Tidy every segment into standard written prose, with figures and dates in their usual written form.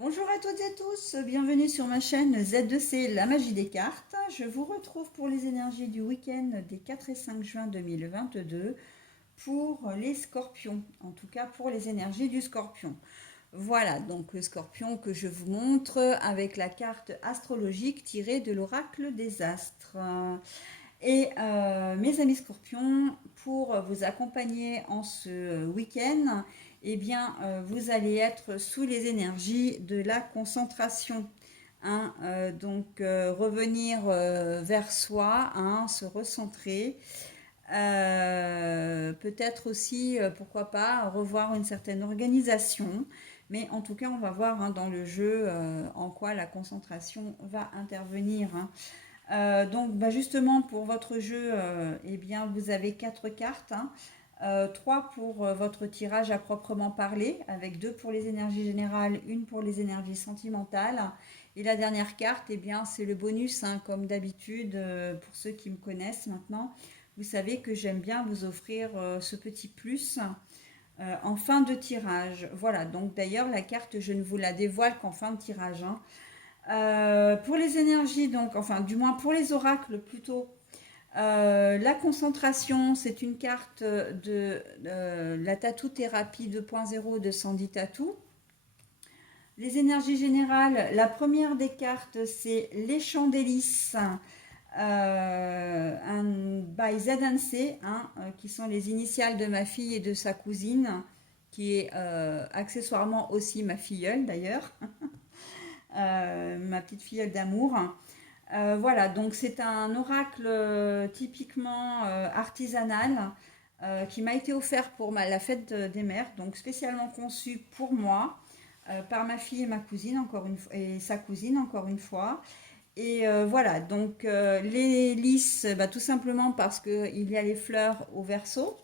Bonjour à toutes et tous, bienvenue sur ma chaîne Z2C, la magie des cartes. Je vous retrouve pour les énergies du week-end des 4 et 5 juin 2022 pour les scorpions, en tout cas pour les énergies du scorpion. Voilà, donc le scorpion que je vous montre avec la carte astrologique tirée de l'oracle des astres. Et mes amis scorpions, pour vous accompagner en ce week-end, eh bien, vous allez être sous les énergies de la concentration. Hein, revenir vers soi, hein, se recentrer. Peut-être aussi, pourquoi pas, revoir une certaine organisation. Mais en tout cas, on va voir hein, dans le jeu en quoi la concentration va intervenir. Hein. Justement pour votre jeu, eh bien vous avez quatre cartes, hein. Trois pour votre tirage à proprement parler, avec deux pour les énergies générales, une pour les énergies sentimentales. Et la dernière carte, eh bien c'est le bonus, hein, comme d'habitude, pour ceux qui me connaissent maintenant. Vous savez que j'aime bien vous offrir ce petit plus en fin de tirage. Voilà, donc d'ailleurs la carte, je ne vous la dévoile qu'en fin de tirage. Hein. Pour les énergies, donc, enfin, du moins pour les oracles plutôt, la concentration, c'est une carte de la tattoo thérapie 2.0 de Sandy Tattoo. Les énergies générales, la première des cartes, c'est les chandélis by ZNC, hein, qui sont les initiales de ma fille et de sa cousine, qui est accessoirement aussi ma filleule d'ailleurs. Ma petite filleule d'amour. Voilà, donc c'est un oracle typiquement artisanal qui m'a été offert pour la fête des mères, donc spécialement conçu pour moi par ma fille et ma cousine encore une fois, et sa cousine encore une fois. Et voilà, donc les lys, bah, tout simplement parce qu'il y a les fleurs au verso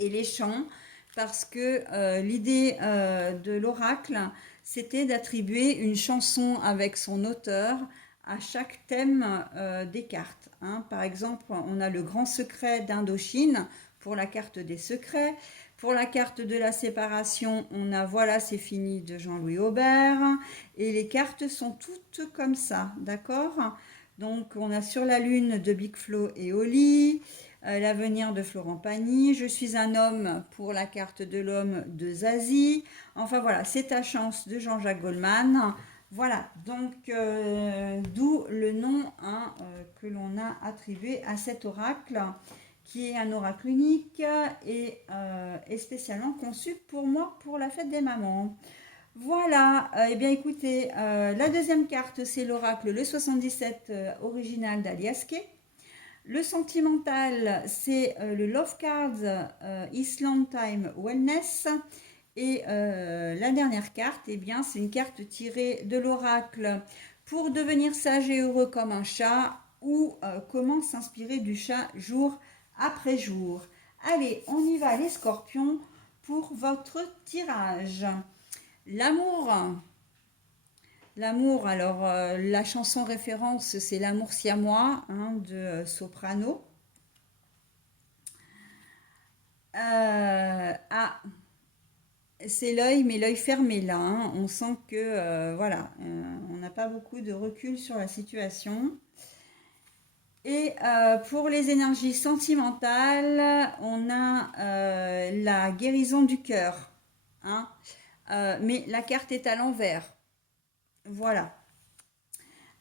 et les chants, parce que l'idée de l'oracle, c'était d'attribuer une chanson avec son auteur à chaque thème des cartes. Hein. Par exemple, on a le grand secret d'Indochine pour la carte des secrets. Pour la carte de la séparation, on a Voilà, c'est fini de Jean-Louis Aubert. Et les cartes sont toutes comme ça, d'accord? Donc, on a Sur la lune de Big Flo et Oli, L'avenir de Florent Pagny, Je suis un homme pour la carte de l'homme de Zazie. Enfin voilà, C'est ta chance de Jean-Jacques Goldman. Voilà, donc d'où le nom hein, que l'on a attribué à cet oracle, qui est un oracle unique et spécialement conçu pour moi pour la fête des mamans. Voilà, eh bien écoutez, la deuxième carte c'est l'oracle le 77 original d'Alias Kay. Le sentimental, c'est le Love Cards Island Time Wellness. Et la dernière carte, eh bien, c'est une carte tirée de l'oracle pour devenir sage et heureux comme un chat ou comment s'inspirer du chat jour après jour. Allez, on y va les scorpions pour votre tirage. L'amour. L'amour, alors la chanson référence, c'est L'amour siamois hein, de Soprano. Ah, c'est l'œil, mais l'œil fermé là. Hein. On sent que, voilà, on n'a pas beaucoup de recul sur la situation. Et pour les énergies sentimentales, on a la guérison du cœur. Hein. Mais la carte est à l'envers. Voilà.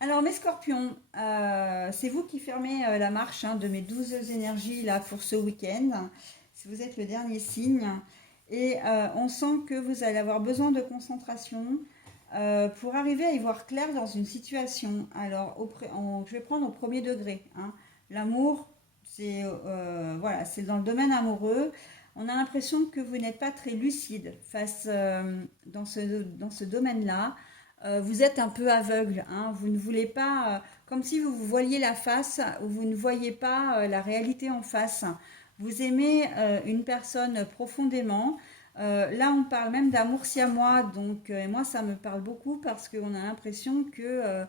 Alors mes scorpions, c'est vous qui fermez la marche hein, de mes 12 énergies là pour ce week-end. Si vous êtes le dernier signe. Et on sent que vous allez avoir besoin de concentration pour arriver à y voir clair dans une situation. Alors je vais prendre au premier degré. Hein. L'amour, c'est voilà, c'est dans le domaine amoureux. On a l'impression que vous n'êtes pas très lucide face dans ce domaine-là. Vous êtes un peu aveugle, hein, vous ne voulez pas, comme si vous vous voiliez la face, ou vous ne voyez pas la réalité en face. Vous aimez une personne profondément. Là, on parle même d'amour siamois, donc moi, ça me parle beaucoup parce qu'on a l'impression que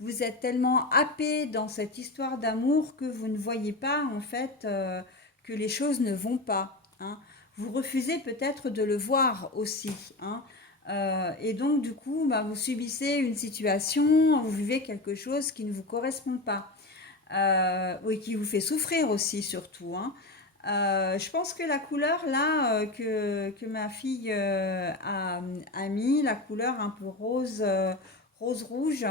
vous êtes tellement happé dans cette histoire d'amour que vous ne voyez pas, en fait, que les choses ne vont pas. Hein. Vous refusez peut-être de le voir aussi. Hein. Et donc, du coup, bah, vous subissez une situation, vous vivez quelque chose qui ne vous correspond pas, oui, qui vous fait souffrir aussi, surtout, hein. Je pense que la couleur là que ma fille a mis, la couleur un peu rose, rose rouge,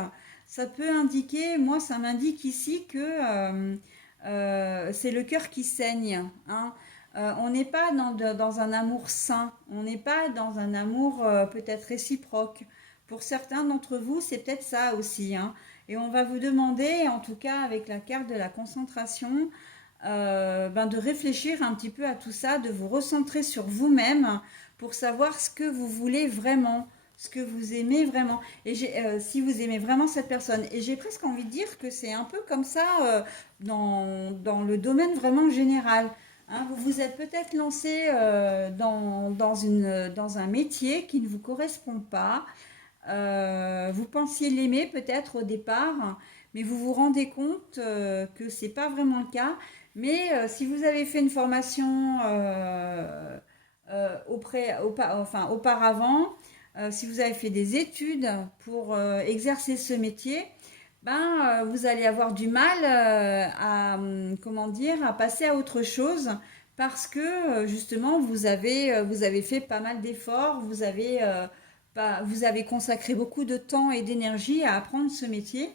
ça peut indiquer, moi ça m'indique ici que c'est le cœur qui saigne, hein. On n'est pas dans un amour sain, on n'est pas dans un amour peut-être réciproque. Pour certains d'entre vous, c'est peut-être ça aussi, hein. Et on va vous demander, en tout cas avec la carte de la concentration, ben de réfléchir un petit peu à tout ça, de vous recentrer sur vous-même pour savoir ce que vous voulez vraiment, ce que vous aimez vraiment, et si vous aimez vraiment cette personne. Et j'ai presque envie de dire que c'est un peu comme ça dans le domaine vraiment général. Hein, vous vous êtes peut-être lancé dans un métier qui ne vous correspond pas. Vous pensiez l'aimer peut-être au départ, mais vous vous rendez compte que c'est pas vraiment le cas. Mais si vous avez fait une formation enfin, auparavant, si vous avez fait des études pour exercer ce métier, ben, vous allez avoir du mal comment dire, à passer à autre chose parce que justement vous avez fait pas mal d'efforts, vous avez consacré beaucoup de temps et d'énergie à apprendre ce métier.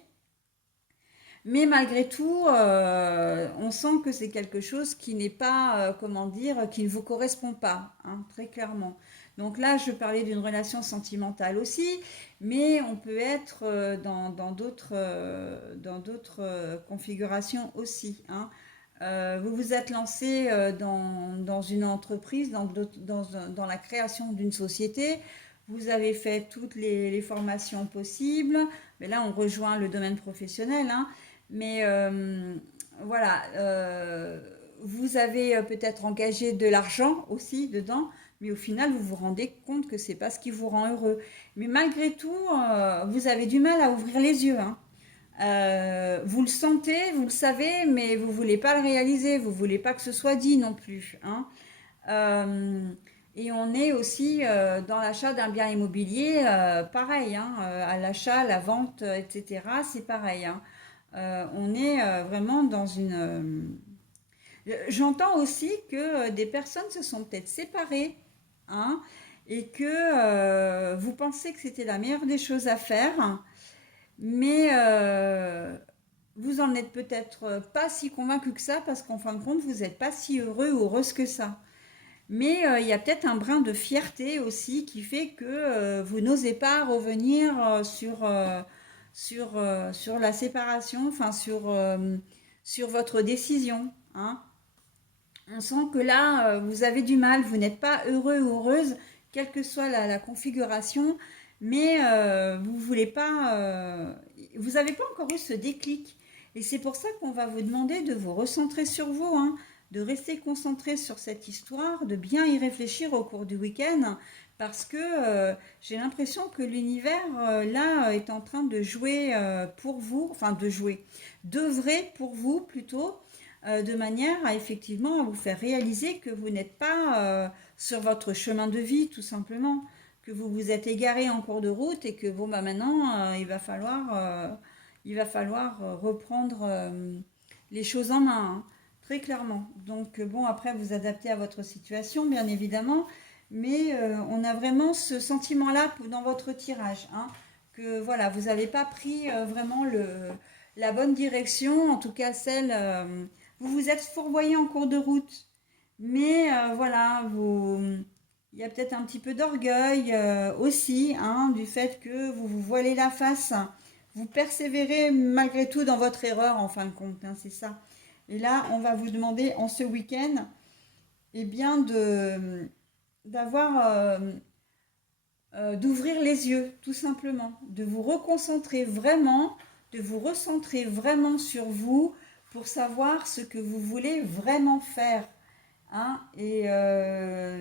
Mais malgré tout, on sent que c'est quelque chose qui n'est pas, comment dire, qui ne vous correspond pas, hein, très clairement. Donc là, je parlais d'une relation sentimentale aussi, mais on peut être dans d'autres configurations aussi, hein. Vous vous êtes lancé dans une entreprise, dans la création d'une société. Vous avez fait toutes les formations possibles. Mais là, on rejoint le domaine professionnel, hein. Mais voilà, vous avez peut-être engagé de l'argent aussi dedans, mais au final, vous vous rendez compte que c'est pas ce qui vous rend heureux. Mais malgré tout, vous avez du mal à ouvrir les yeux, hein. Vous le sentez, vous le savez, mais vous voulez pas le réaliser, vous voulez pas que ce soit dit non plus, hein. Euh, et on est aussi dans l'achat d'un bien immobilier, pareil, hein, à l'achat, la vente, etc. C'est pareil, hein. On est vraiment dans j'entends aussi que des personnes se sont peut-être séparées, hein, et que vous pensez que c'était la meilleure des choses à faire, mais vous en êtes peut-être pas si convaincu que ça parce qu'en fin de compte, vous n'êtes pas si heureux ou heureuse que ça. Mais il y a peut-être un brin de fierté aussi qui fait que vous n'osez pas revenir sur la séparation, enfin sur votre décision, hein. On sent que là, vous avez du mal, vous n'êtes pas heureux ou heureuse, quelle que soit la configuration, mais vous voulez pas, vous n'avez pas encore eu ce déclic. Et c'est pour ça qu'on va vous demander de vous recentrer sur vous, hein, de rester concentré sur cette histoire, de bien y réfléchir au cours du week-end, parce que j'ai l'impression que l'univers, là, est en train de jouer pour vous, enfin de jouer, d'œuvrer pour vous plutôt de manière à effectivement vous faire réaliser que vous n'êtes pas sur votre chemin de vie tout simplement, que vous vous êtes égaré en cours de route et que bon bah maintenant il va falloir reprendre les choses en main, hein, très clairement. Donc bon après vous adaptez à votre situation bien évidemment, mais on a vraiment ce sentiment-là dans votre tirage, hein, que voilà vous n'avez pas pris vraiment la bonne direction, en tout cas celle vous vous êtes fourvoyé en cours de route, mais voilà, il y a peut-être un petit peu d'orgueil aussi, hein, du fait que vous vous voilez la face. Vous persévérez malgré tout dans votre erreur en fin de compte, hein, c'est ça. Et là, on va vous demander en ce week-end, eh bien, d'avoir, d'ouvrir les yeux, tout simplement, de vous reconcentrer vraiment, de vous recentrer vraiment sur vous pour savoir ce que vous voulez vraiment faire, hein. Et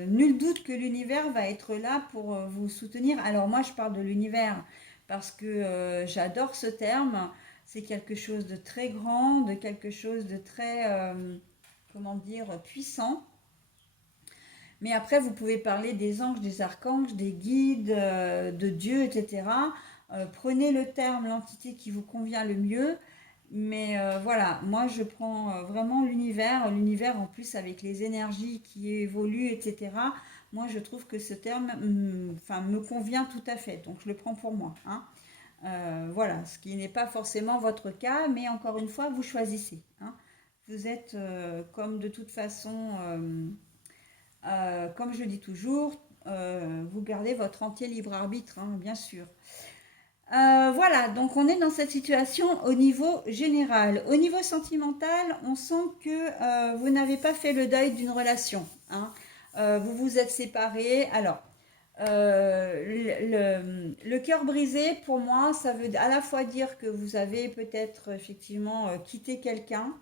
nul doute que l'univers va être là pour vous soutenir. Alors moi, je parle de l'univers parce que j'adore ce terme. C'est quelque chose de très grand, de quelque chose de très, comment dire, puissant. Mais après, vous pouvez parler des anges, des archanges, des guides, de Dieu, etc. Prenez le terme, l'entité qui vous convient le mieux. Mais voilà, moi je prends vraiment l'univers en plus avec les énergies qui évoluent, etc. Moi je trouve que ce terme enfin, me convient tout à fait, donc je le prends pour moi, hein. Voilà, ce qui n'est pas forcément votre cas, mais encore une fois, vous choisissez, hein. Vous êtes comme de toute façon, comme je dis toujours, vous gardez votre entier libre arbitre, hein, bien sûr. Voilà, donc on est dans cette situation au niveau général. Au niveau sentimental, on sent que vous n'avez pas fait le deuil d'une relation, hein. Vous vous êtes séparés. Alors, le cœur brisé, pour moi, ça veut à la fois dire que vous avez peut-être effectivement quitté quelqu'un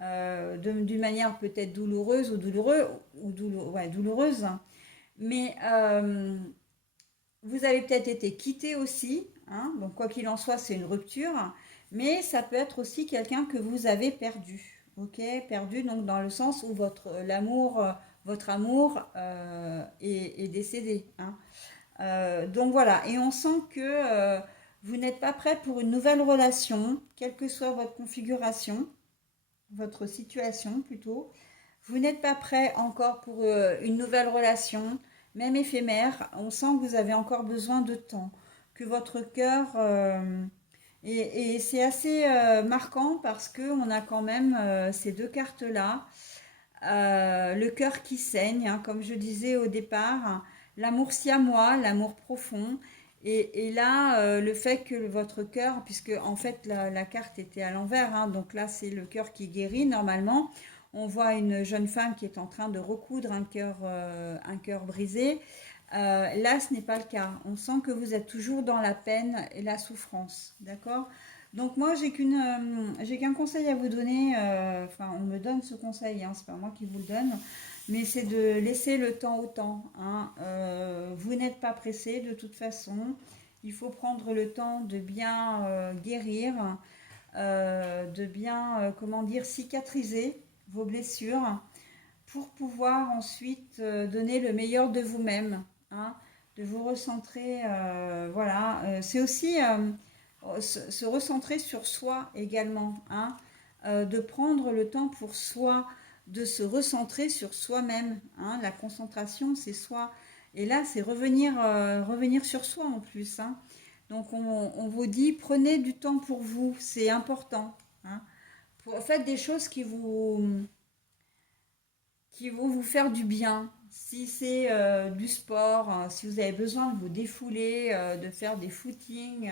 d'une manière peut-être douloureuse ou ouais, douloureuse, hein. Mais vous avez peut-être été quitté aussi, hein, donc quoi qu'il en soit, c'est une rupture, mais ça peut être aussi quelqu'un que vous avez perdu, ok? Perdu donc dans le sens où votre amour est décédé, hein. Donc voilà, et on sent que vous n'êtes pas prêt pour une nouvelle relation, quelle que soit votre configuration, votre situation plutôt. Vous n'êtes pas prêt encore pour une nouvelle relation, même éphémère. On sent que vous avez encore besoin de temps, que votre cœur et c'est assez marquant parce que on a quand même ces deux cartes-là. Le cœur qui saigne, hein, comme je disais au départ, l'amour siamois, l'amour profond. Et là, le fait que votre cœur, puisque en fait la carte était à l'envers, hein, donc là c'est le cœur qui guérit normalement. On voit une jeune femme qui est en train de recoudre un cœur brisé. Là, ce n'est pas le cas. On sent que vous êtes toujours dans la peine et la souffrance, d'accord? Donc moi, j'ai qu'un conseil à vous donner. Enfin, on me donne ce conseil, hein, c'est pas moi qui vous le donne, mais c'est de laisser le temps au temps, hein. Vous n'êtes pas pressé de toute façon. Il faut prendre le temps de bien guérir, de bien, comment dire, cicatriser vos blessures pour pouvoir ensuite donner le meilleur de vous-même, hein, de vous recentrer. Voilà, c'est aussi se recentrer sur soi également, hein, de prendre le temps pour soi, de se recentrer sur soi-même, hein. La concentration, c'est soi. Et là, c'est revenir sur soi en plus, hein. Donc, on vous dit, prenez du temps pour vous, c'est important, hein. Faites des choses qui vont vous faire du bien. Si c'est du sport, si vous avez besoin de vous défouler, de faire des footings,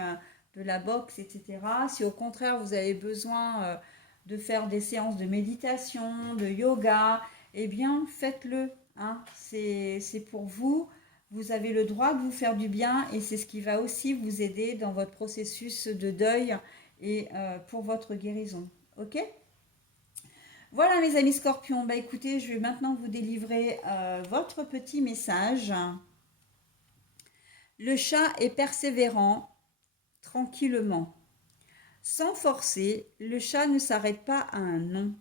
de la boxe, etc. Si au contraire vous avez besoin de faire des séances de méditation, de yoga, eh bien faites-le, hein. C'est pour vous. Vous avez le droit de vous faire du bien et c'est ce qui va aussi vous aider dans votre processus de deuil et pour votre guérison. Ok? Voilà mes amis scorpions, bah écoutez, je vais maintenant vous délivrer votre petit message. Le chat est persévérant, tranquillement. Sans forcer, le chat ne s'arrête pas à un non.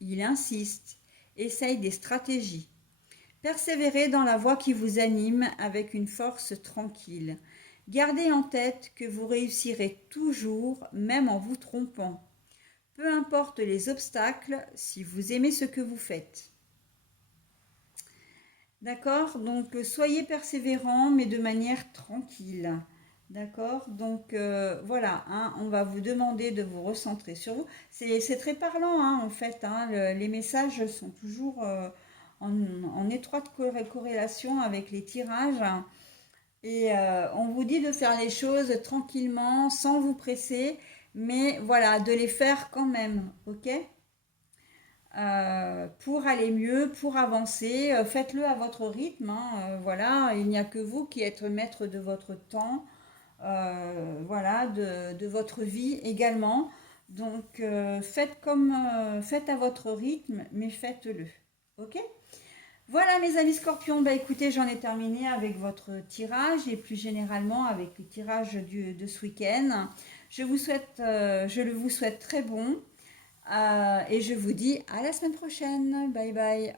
Il insiste, essaye des stratégies. Persévérez dans la voie qui vous anime avec une force tranquille. Gardez en tête que vous réussirez toujours, même en vous trompant. Peu importe les obstacles, si vous aimez ce que vous faites. D'accord? Donc, soyez persévérant, mais de manière tranquille. D'accord? Donc, voilà, hein, on va vous demander de vous recentrer sur vous. C'est très parlant, hein, en fait, hein, les messages sont toujours en étroite corrélation avec les tirages. Et on vous dit de faire les choses tranquillement, sans vous presser, mais voilà, de les faire quand même, ok? Pour aller mieux, pour avancer. Faites-le à votre rythme, hein, voilà, il n'y a que vous qui êtes maître de votre temps, voilà, de votre vie également. Donc faites à votre rythme, mais faites-le. Ok? Voilà mes amis scorpions, bah écoutez, j'en ai terminé avec votre tirage et plus généralement avec le tirage de ce week-end. Je le vous souhaite très bon. Et je vous dis à la semaine prochaine. Bye bye.